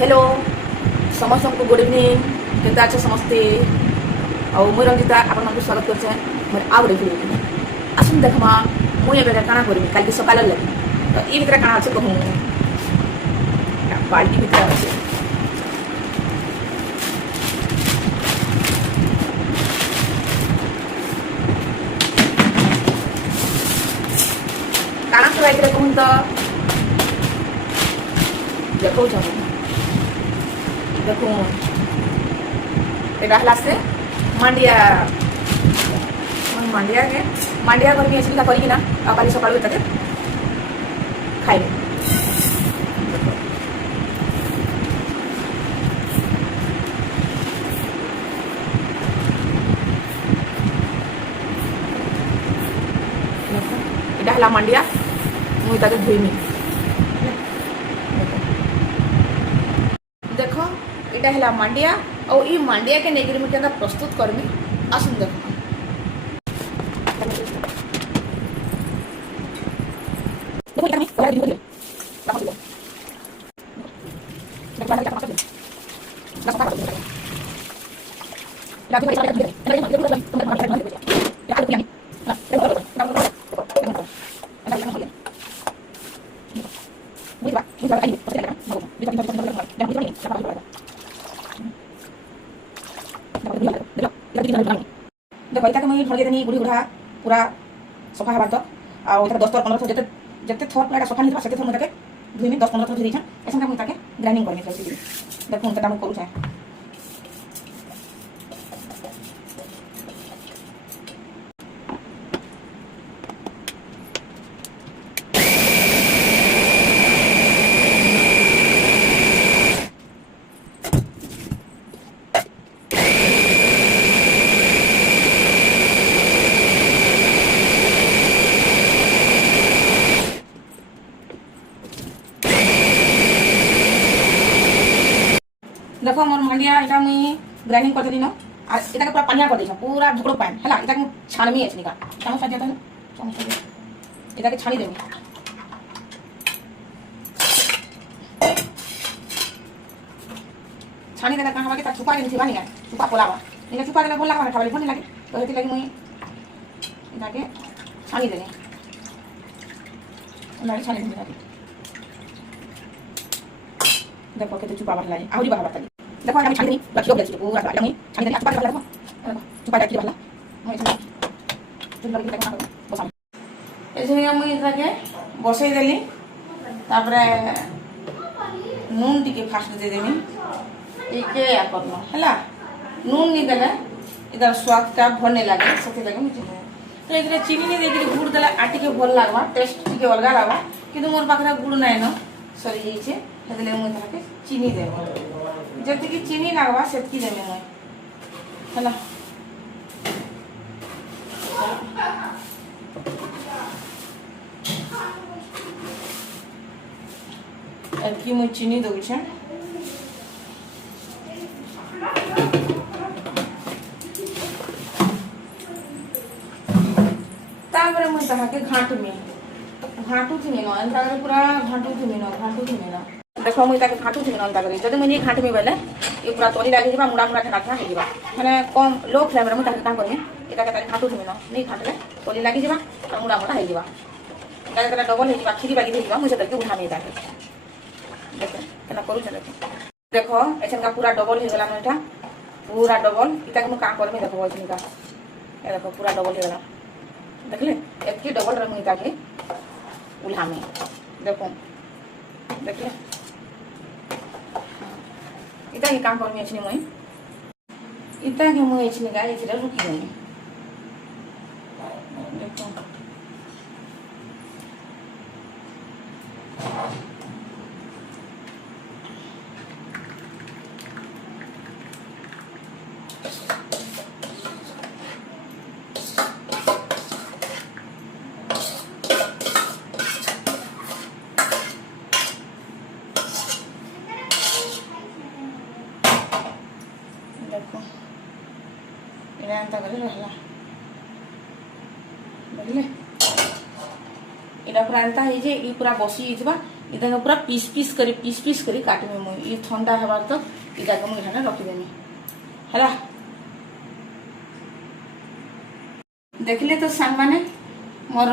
Hello समस्त को good evening केता अच्छे समस्ते और मुई रंजिता आपण मानक स्वागत करछे मोर आ गोटे वीडियो आसुन देखमा मुई एबे काना करबी काल के सकाल लगी तो ई भितर काना আছে कहूं बाल्टी भितर আছে काना तो आइले कहूं तो देखो जाओ देखो एटा हला से मांडिया मांडिया करके एसिलिका करी ना आ काली सकाळ तक खाइबे एटा हला मांडिया मुई ताके धोइनी देखो एटा हला मांडिया और ई मांडिया के नेगिर में क्या प्रस्तुत करमी आसुन देखो देखो इतना मुझे ढोल देनी गुड़ी गुढ़ा पूरा सफा हवा तक आ 10-15 थर जते थर पूरा सफा नहीं से थर मुझे धुई में 10-15 थर धुई ऐसा मुझे ग्राइंडिंग करनी देखो उनका करूँ देखो मोर मांडिया एटा मुई ग्राइंडिंग कर देली न आ एटा के पूरा पानिया कर देछ पूरा ढुकड़ो पानी हला एटा के छानमी अछि निका चमच साथ देता चमच एटा के छानी देबी छानी देला का हवा के ता छुपा के थिबा निका छुपा पोलावा निका छुपा देला बोल लागबा खाबले भनी लागे तो हेति लागि मुई एटा के छानी देनी ना छानी देनी देखो के छुपा बाहर लाई आउरी बाहर तली देखो हम छानी रखियो बेल पूरा बाहर में छानी देनी छुपा देखो छुपा रखी वाला मैं चुन लगी देखो बस ऐसे हम इधर के बसई देली तापरे नून टिके फास्ट दे देनी टिके या करनो हला नून नहीं देले इधर स्वाद का भने लागे सती लगे मुझे तो एकरे चीनी नहीं देके गुड़ देला आटी के भल लागबा टेस्ट टिके अलगा लागबा किंतु मोर पाखरा गुड़ नाही न सरी जाइछे हेतले मु ताके चीनी देबो जति की चीनी लागबा सेतकी देबे मैं हला एतकी मु चीनी दउ छै तापरे मु ताके घाटू थी न अंता पूरा घाटू थी न देखो मुई ताके घाटू थी न अंता करी जदि मुई घाट में बेले ये पूरा तोली लागी जबा मुड़ा मुड़ा ठंडा ठंडा हेजिबा माने कम लो फ्लेम रे मु ताके काम करनी एटा के ताके घाटू थी न नहीं घाटले तोली लागी जबा और मुड़ा मुड़ा हेजिबा ताके ताके डबल हेजिबा खीरी बागी हेजिबा मुई से ताके उठा नहीं ताके देखो केना करू छ देखो एछन का पूरा डबल हे गला न एटा पूरा डबल इता के मु काम करमी देखो एछन का ए देखो पूरा डबल हे गला देखले एतकी डबल रे मुई ताके उल्हा में देखो देखले इता के काम करमी अछि मुई इता के मुई अछि गाय इतरे रुकी गई देखो देखो एटा अंता करे रहला देखले एटा पूरा अंता हे जे ई पूरा बसी हिजबा इधर पूरा पीस पीस करी काटमी मुई ये ठंडा हबार तक इधर मुझे एठाने रखिदेमी है। देखिले तो सांग माने मोर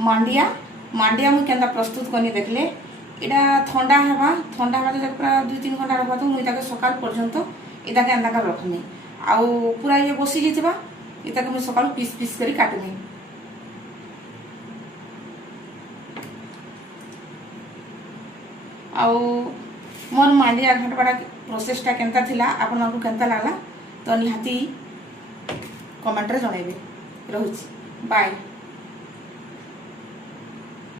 मांडिया मुझे केंता प्रस्तुत करनी देखले इटा ठंडा हवा तो पूरा 2-3 घंटा रखा तो मुझे सकाल पर्यंत इटा एंता रखनी आउ पूरा ये बसी जाइए इटा मुझे सकाल पीस करी काटमी। आउ मोर मांडिया घाटवाड़ा प्रोसेसटा केंता थिला आपन मानकु केंता लागला तो निहाती कमेंट रे जणाइबे। रहुछि बाय।